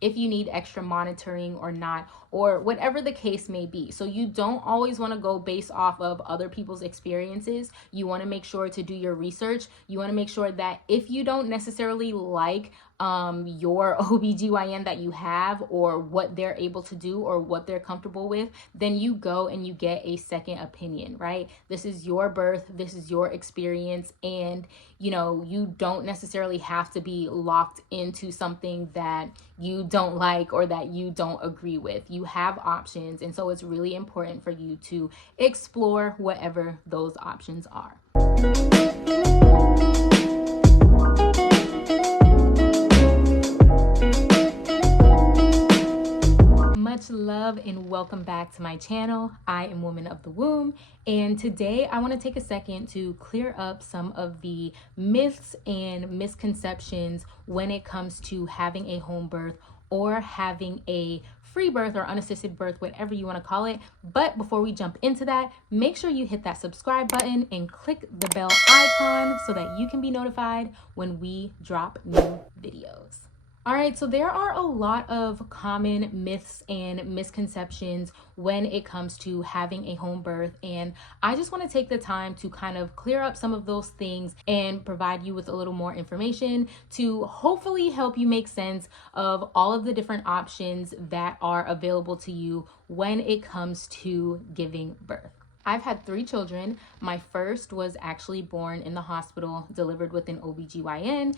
if you need extra monitoring or not, or whatever the case may be. So you don't always want to go based off of other people's experiences. You want to make sure to do your research. You want to make sure that if you don't necessarily like your OBGYN that you have, or what they're able to do, or what they're comfortable with, then you go and you get a second opinion, right? This is your birth, this is your experience, and you don't necessarily have to be locked into something that you don't like or that you don't agree with. You have options, and so it's really important for you to explore whatever those options are. Much love and welcome back to my channel. I am Woman of the Womb, and today I want to take a second to clear up some of the myths and misconceptions when it comes to having a home birth or having a free birth or unassisted birth, whatever you want to call it. But before we jump into that, make sure you hit that subscribe button and click the bell icon so that you can be notified when we drop new videos. All right, so there are a lot of common myths and misconceptions when it comes to having a home birth, and I just want to take the time to kind of clear up some of those things and provide you with a little more information to hopefully help you make sense of all of the different options that are available to you when it comes to giving birth. I've had 3 children. My first was actually born in the hospital, delivered with an OBGYN.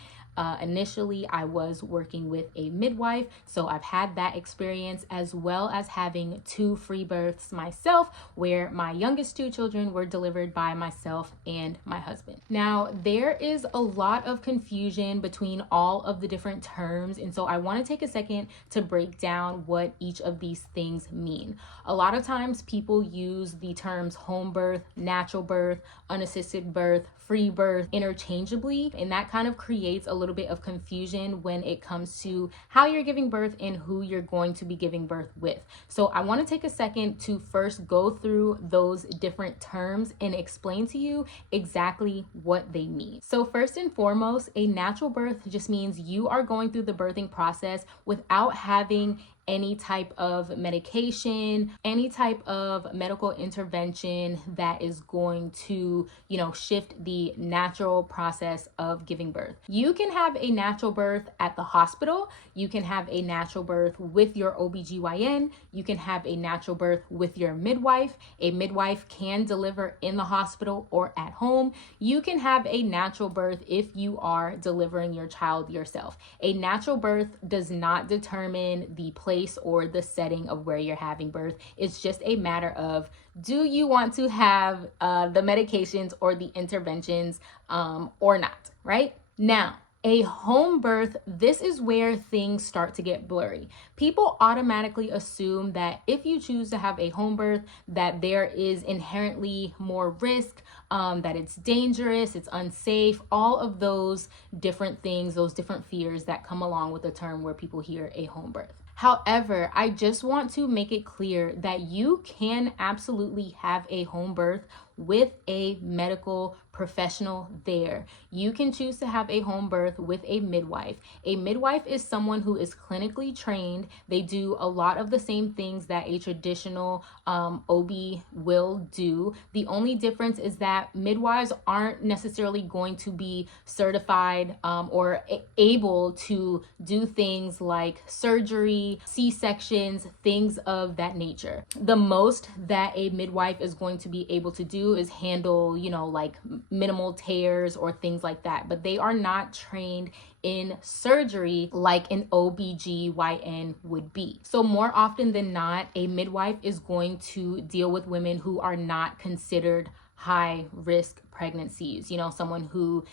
Initially, I was working with a midwife, so I've had that experience, as well as having 2 free births myself, where my youngest 2 children were delivered by myself and my husband. Now, there is a lot of confusion between all of the different terms, and so I want to take a second to break down what each of these things mean. A lot of times people use the terms home birth, natural birth, unassisted birth, free birth interchangeably, and that kind of creates a little bit of confusion when it comes to how you're giving birth and who you're going to be giving birth with. So I want to take a second to first go through those different terms and explain to you exactly what they mean. So first and foremost, a natural birth just means you are going through the birthing process without having any type of medication, any type of medical intervention that is going to, shift the natural process of giving birth. You can have a natural birth at the hospital. You can have a natural birth with your OBGYN. You can have a natural birth with your midwife. A midwife can deliver in the hospital or at home. You can have a natural birth if you are delivering your child yourself. A natural birth does not determine the place or the setting of where you're having birth. It's just a matter of, do you want to have the medications or the interventions or not, right? Now, a home birth, this is where things start to get blurry. People automatically assume that if you choose to have a home birth, that there is inherently more risk, that it's dangerous, it's unsafe, all of those different things, those different fears that come along with the term where people hear a home birth. However, I just want to make it clear that you can absolutely have a home birth with a medical professional there. You can choose to have a home birth with a midwife. A midwife is someone who is clinically trained. They do a lot of the same things that a traditional OB will do. The only difference is that midwives aren't necessarily going to be certified or able to do things like surgery, C-sections, things of that nature. The most that a midwife is going to be able to do is handle, like minimal tears or things like that, but they are not trained in surgery like an OBGYN would be. So more often than not, a midwife is going to deal with women who are not considered high risk pregnancies, someone who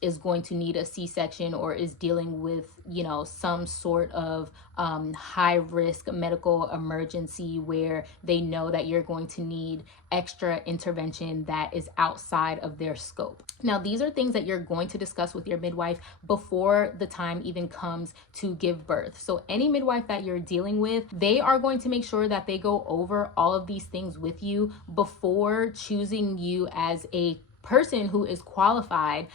is going to need a C-section or is dealing with, some sort of high risk medical emergency where they know that you're going to need extra intervention that is outside of their scope. Now, these are things that you're going to discuss with your midwife before the time even comes to give birth. So any midwife that you're dealing with, they are going to make sure that they go over all of these things with you before choosing you as a person who is qualified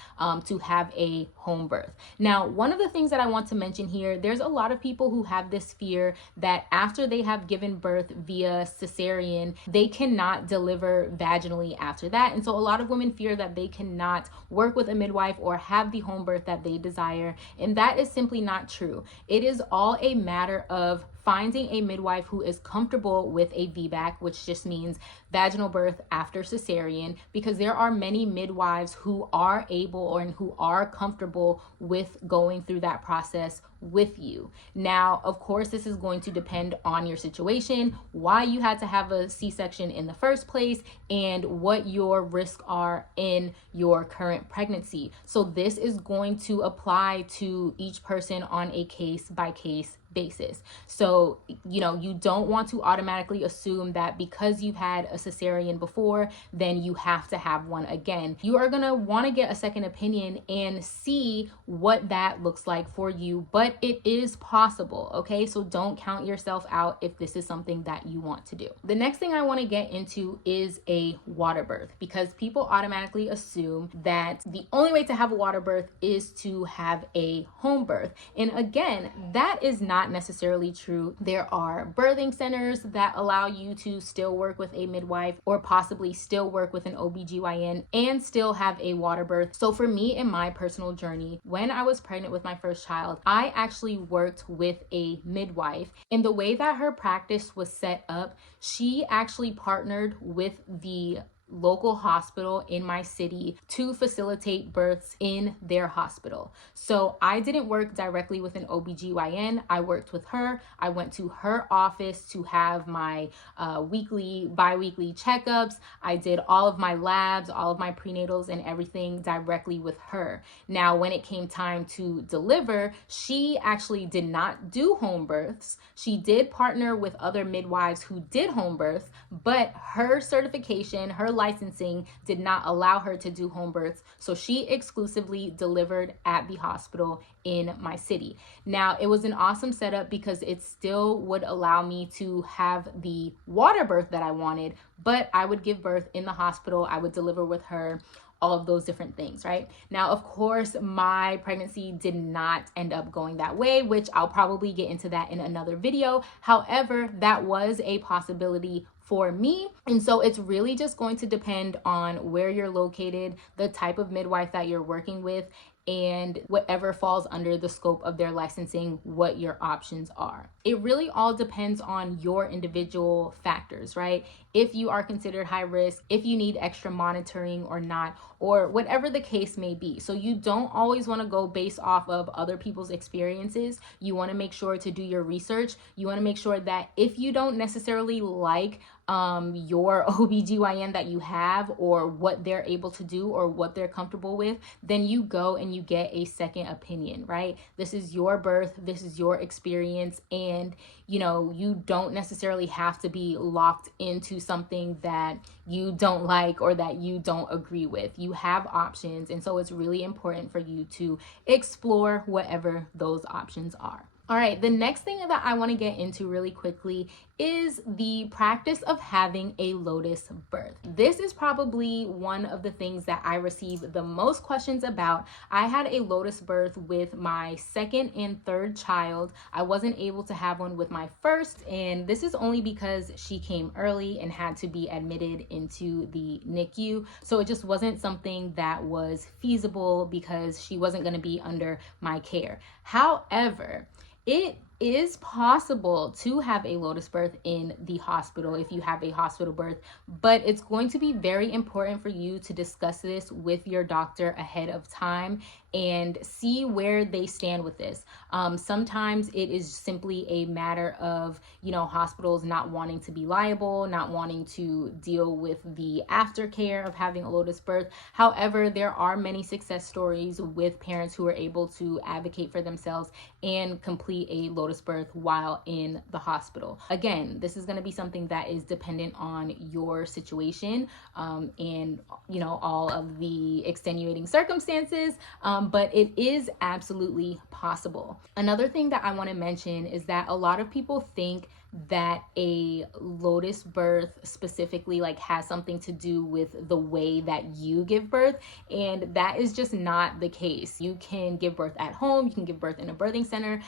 to have a home birth. Now, one of the things that I want to mention here, there's a lot of people who have this fear that after they have given birth via cesarean, they cannot deliver vaginally after that. And so a lot of women fear that they cannot work with a midwife or have the home birth that they desire. And that is simply not true. It is all a matter of finding a midwife who is comfortable with a VBAC, which just means vaginal birth after cesarean, because there are many midwives who are able or who are comfortable with going through that process with you. Now, of course, this is going to depend on your situation, why you had to have a C-section in the first place, and what your risks are in your current pregnancy. So this is going to apply to each person on a case-by-case basis. So, you don't want to automatically assume that because you've had a cesarean before, then you have to have one again. You are going to want to get a second opinion and see what that looks like for you, but it is possible, okay? So don't count yourself out if this is something that you want to do. The next thing I want to get into is a water birth, because people automatically assume that the only way to have a water birth is to have a home birth. And again, that is not necessarily true. There are birthing centers that allow you to still work with a midwife or possibly still work with an OBGYN and still have a water birth. So for me, in my personal journey, when I was pregnant with my first child, I actually worked with a midwife. And the way that her practice was set up, she actually partnered with the local hospital in my city to facilitate births in their hospital. So I didn't work directly with an OBGYN. I worked with her. I went to her office to have my weekly, bi-weekly checkups. I did all of my labs, all of my prenatals and everything directly with her. Now, when it came time to deliver, she actually did not do home births. She did partner with other midwives who did home births, but her certification, her licensing did not allow her to do home births. So she exclusively delivered at the hospital in my city. Now, it was an awesome setup because it still would allow me to have the water birth that I wanted, but I would give birth in the hospital. I would deliver with her, all of those different things, right? Now, of course, my pregnancy did not end up going that way, which I'll probably get into that in another video. However, that was a possibility for me. And so it's really just going to depend on where you're located, the type of midwife that you're working with, and whatever falls under the scope of their licensing, what your options are. It really all depends on your individual factors, right? If you are considered high risk, if you need extra monitoring or not, or whatever the case may be. So you don't always want to go based off of other people's experiences. You want to make sure to do your research. You want to make sure that if you don't necessarily like your OBGYN that you have, or what they're able to do, or what they're comfortable with, then you go and you get a second opinion, right? This is your birth, this is your experience, and you don't necessarily have to be locked into something that you don't like or that you don't agree with. You have options, and so it's really important for you to explore whatever those options are. All right, the next thing that I want to get into really quickly is the practice of having a Lotus birth. This is probably one of the things that I receive the most questions about. I had a Lotus birth with my second and third child. I wasn't able to have one with my first, and this is only because she came early and had to be admitted into the NICU. So it just wasn't something that was feasible because she wasn't going to be under my care. However, it is possible to have a Lotus birth in the hospital if you have a hospital birth, but it's going to be very important for you to discuss this with your doctor ahead of time and see where they stand with this. Sometimes it is simply a matter of, hospitals not wanting to be liable, not wanting to deal with the aftercare of having a Lotus birth. However, there are many success stories with parents who are able to advocate for themselves and complete a Lotus Lotus Birth while in the hospital. Again, this is going to be something that is dependent on your situation and all of the extenuating circumstances, but it is absolutely possible. Another thing that I want to mention is that a lot of people think that a Lotus Birth specifically has something to do with the way that you give birth, and that is just not the case. You can give birth at home, you can give birth in a birthing center,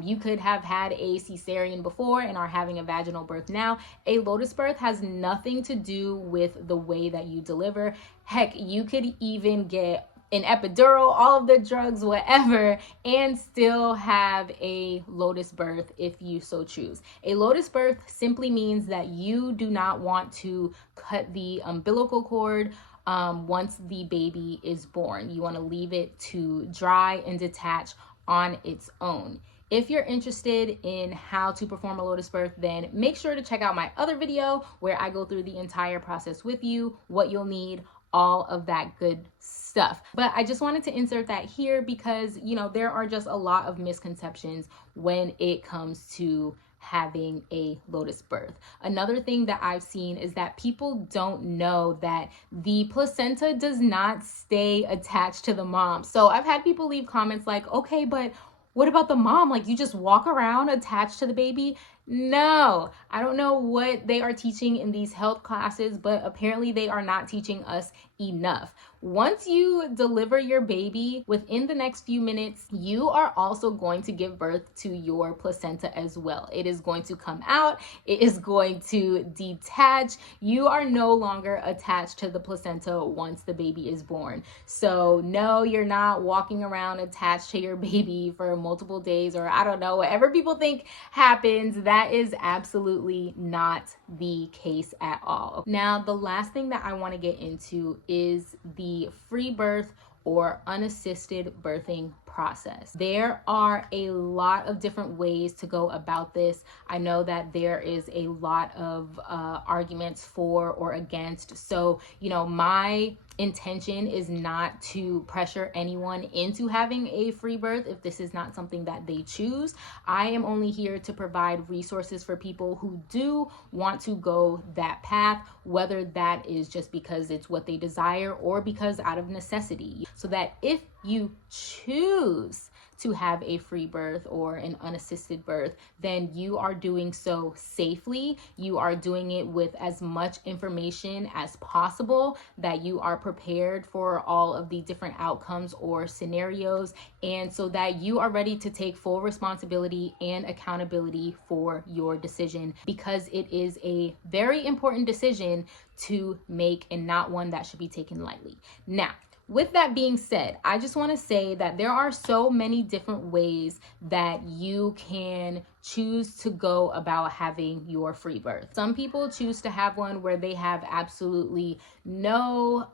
you could have had a cesarean before and are having a vaginal birth now. A Lotus Birth has nothing to do with the way that you deliver. Heck, you could even get an epidural, all of the drugs, whatever, and still have a Lotus Birth if you so choose. A Lotus Birth simply means that you do not want to cut the umbilical cord once the baby is born. You want to leave it to dry and detach on its own. If you're interested in how to perform a Lotus Birth, then make sure to check out my other video where I go through the entire process with you, what you'll need, all of that good stuff. But I just wanted to insert that here because, there are just a lot of misconceptions when it comes to having a Lotus Birth. Another thing that I've seen is that people don't know that the placenta does not stay attached to the mom. So I've had people leave comments like, okay, but what about the mom? You just walk around attached to the baby? No, I don't know what they are teaching in these health classes, but apparently they are not teaching us enough. Once you deliver your baby, within the next few minutes, you are also going to give birth to your placenta as well. It is going to come out. It is going to detach. You are no longer attached to the placenta once the baby is born. So no, you're not walking around attached to your baby for multiple days, or I don't know, whatever people think happens. That is absolutely not the case at all. Now, the last thing that I want to get into is the free birth or unassisted birthing process. There are a lot of different ways to go about this. I know that there is a lot of arguments for or against. So, my intention is not to pressure anyone into having a free birth if this is not something that they choose. I am only here to provide resources for people who do want to go that path, whether that is just because it's what they desire or because out of necessity, so that if you choose to have a free birth or an unassisted birth, then you are doing so safely. You are doing it with as much information as possible, that you are prepared for all of the different outcomes or scenarios, and so that you are ready to take full responsibility and accountability for your decision, because it is a very important decision to make and not one that should be taken lightly. Now, with that being said, I just want to say that there are so many different ways that you can choose to go about having your free birth. Some people choose to have one where they have absolutely no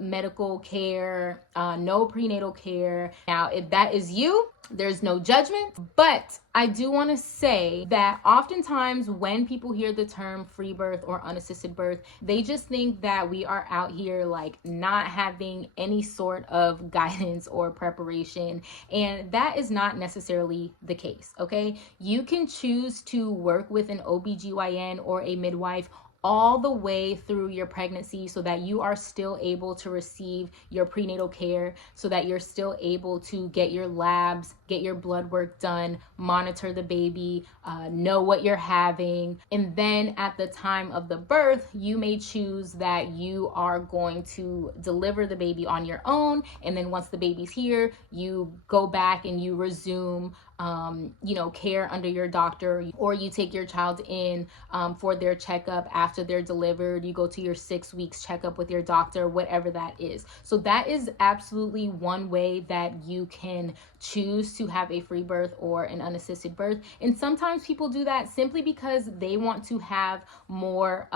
medical care, no prenatal care. Now, if that is you, there's no judgment, but I do want to say that oftentimes when people hear the term free birth or unassisted birth, they just think that we are out here not having any sort of guidance or preparation, and that is not necessarily the case, okay? You can choose to work with an OBGYN or a midwife all the way through your pregnancy so that you are still able to receive your prenatal care, so that you're still able to get your labs, get your blood work done, monitor the baby, know what you're having. And then at the time of the birth, you may choose that you are going to deliver the baby on your own. And then once the baby's here, you go back and you resume care under your doctor, or you take your child in for their checkup after they're delivered. You go to your 6 weeks checkup with your doctor, whatever that is. So that is absolutely one way that you can choose to have a free birth or an unassisted birth. And sometimes people do that simply because they want to have more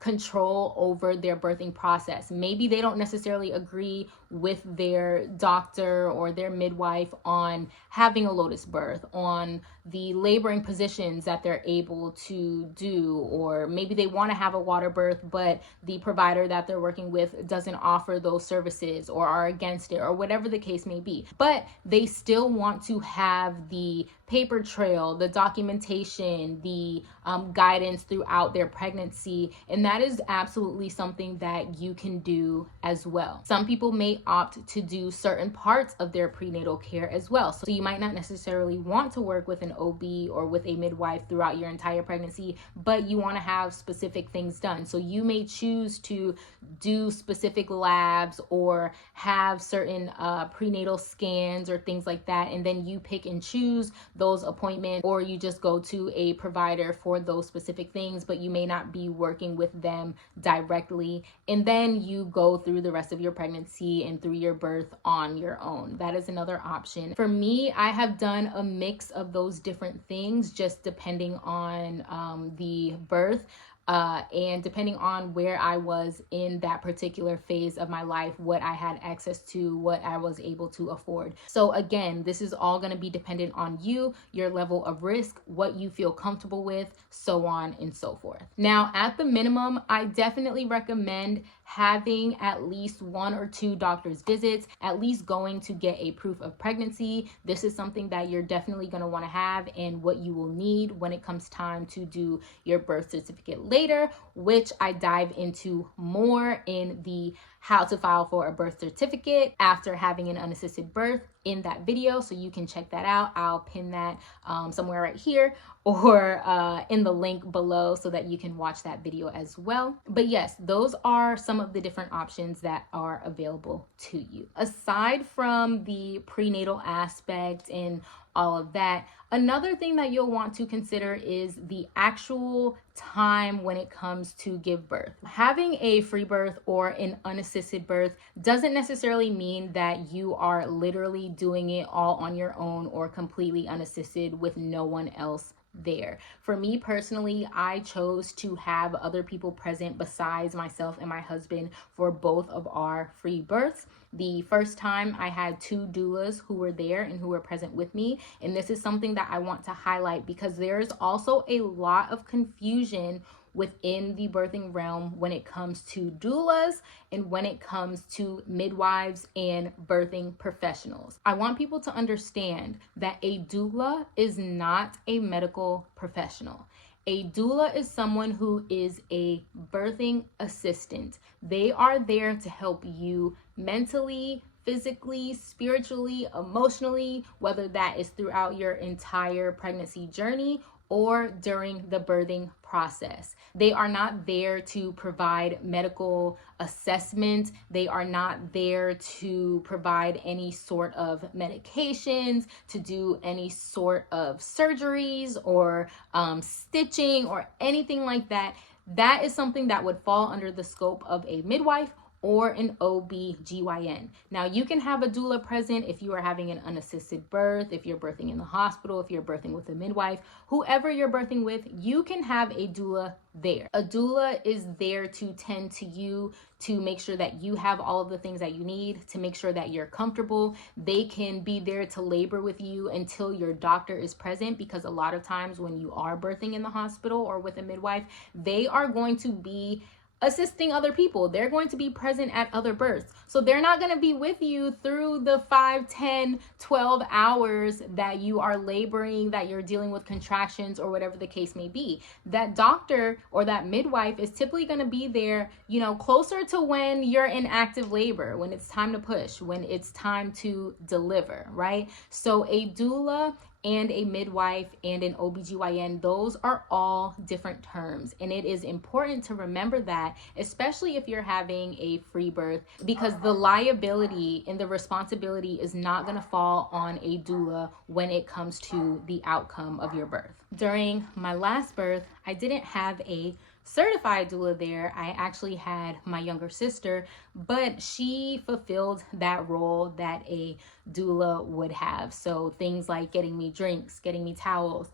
control over their birthing process. Maybe they don't necessarily agree with their doctor or their midwife on having a Lotus birth, on the laboring positions that they're able to do, or maybe they want to have a water birth, but the provider that they're working with doesn't offer those services or are against it, or whatever the case may be. But they still want to have the paper trail, the documentation, the guidance throughout their pregnancy. And that is absolutely something that you can do as well. Some people may opt to do certain parts of their prenatal care as well. So you might not necessarily want to work with an OB or with a midwife throughout your entire pregnancy, but you want to have specific things done. So you may choose to do specific labs or have certain prenatal scans or things like that. And then you pick and choose those appointments, or you just go to a provider for those specific things, but you may not be working with them directly. And then you go through the rest of your pregnancy and through your birth on your own. That is another option. For me, I have done a mix of those different things, just depending on the birth. And depending on where I was in that particular phase of my life, what I had access to, what I was able to afford. So again, this is all going to be dependent on you, your level of risk, what you feel comfortable with, so on and so forth. Now, at the minimum, I definitely recommend having at least 1 or 2 doctor's visits, at least going to get a proof of pregnancy. This is something that you're definitely going to want to have, and what you will need when it comes time to do your birth certificate later, which I dive into more in the how to file for a birth certificate after having an unassisted birth in that video. So you can check that out. I'll pin that somewhere right here or in the link below so that you can watch that video as well. But yes, those are some of the different options that are available to you. Aside from the prenatal aspect and all of that, another thing that you'll want to consider is the actual time when it comes to give birth. Having a free birth or an unassisted birth doesn't necessarily mean that you are literally doing it all on your own or completely unassisted with no one else there. For me personally, I chose to have other people present besides myself and my husband for both of our free births. The first time I had 2 doulas who were there and who were present with me. And this is something that I want to highlight because there's also a lot of confusion within the birthing realm when it comes to doulas and when it comes to midwives and birthing professionals. I want people to understand that a doula is not a medical professional. A doula is someone who is a birthing assistant. They are there to help you mentally, physically, spiritually, emotionally, whether that is throughout your entire pregnancy journey or during the birthing process. They are not there to provide medical assessment. They are not there to provide any sort of medications, to do any sort of surgeries or stitching or anything like that. That is something that would fall under the scope of a midwife or an OB/GYN. Now, you can have a doula present if you are having an unassisted birth, if you're birthing in the hospital, if you're birthing with a midwife, whoever you're birthing with, you can have a doula there. A doula is there to tend to you, to make sure that you have all of the things that you need, to make sure that you're comfortable. They can be there to labor with you until your doctor is present, because a lot of times when you are birthing in the hospital or with a midwife, they are going to be assisting other people. They're going to be present at other births. So they're not going to be with you through the 5, 10, 12 hours that you are laboring, that you're dealing with contractions or whatever the case may be. That doctor or that midwife is typically going to be there, you know, closer to when you're in active labor, when it's time to push, when it's time to deliver, right? So a doula and a midwife and an OB/GYN, those are all different terms. And it is important to remember that, especially if you're having a free birth, because the liability and the responsibility is not going to fall on a doula when it comes to the outcome of your birth. During my last birth, I didn't have a certified doula there. I actually had my younger sister, but she fulfilled that role that a doula would have. So things like getting me drinks, getting me towels,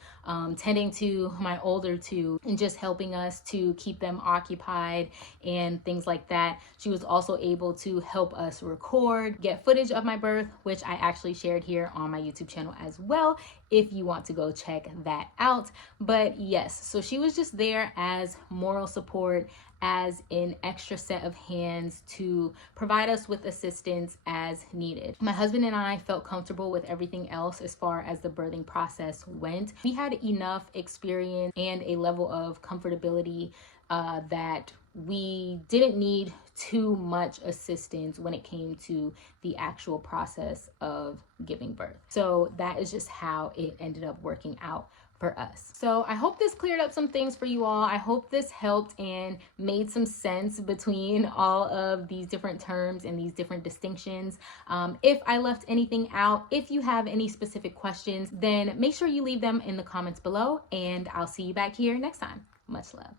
tending to my older two, and just helping us to keep them occupied and things like that. She was also able to help us record, get footage of my birth, which I actually shared here on my YouTube channel as well, if you want to go check that out. But yes, so she was just there as moral support, as an extra set of hands to provide us with assistance as needed. My husband and I felt comfortable with everything else as far as the birthing process went. We had enough experience and a level of comfortability that we didn't need too much assistance when it came to the actual process of giving birth. So that is just how it ended up working out for us. So I hope this cleared up some things for you all. I hope this helped and made some sense between all of these different terms and these different distinctions. If I left anything out, if you have any specific questions, then make sure you leave them in the comments below, and I'll see you back here next time. Much love.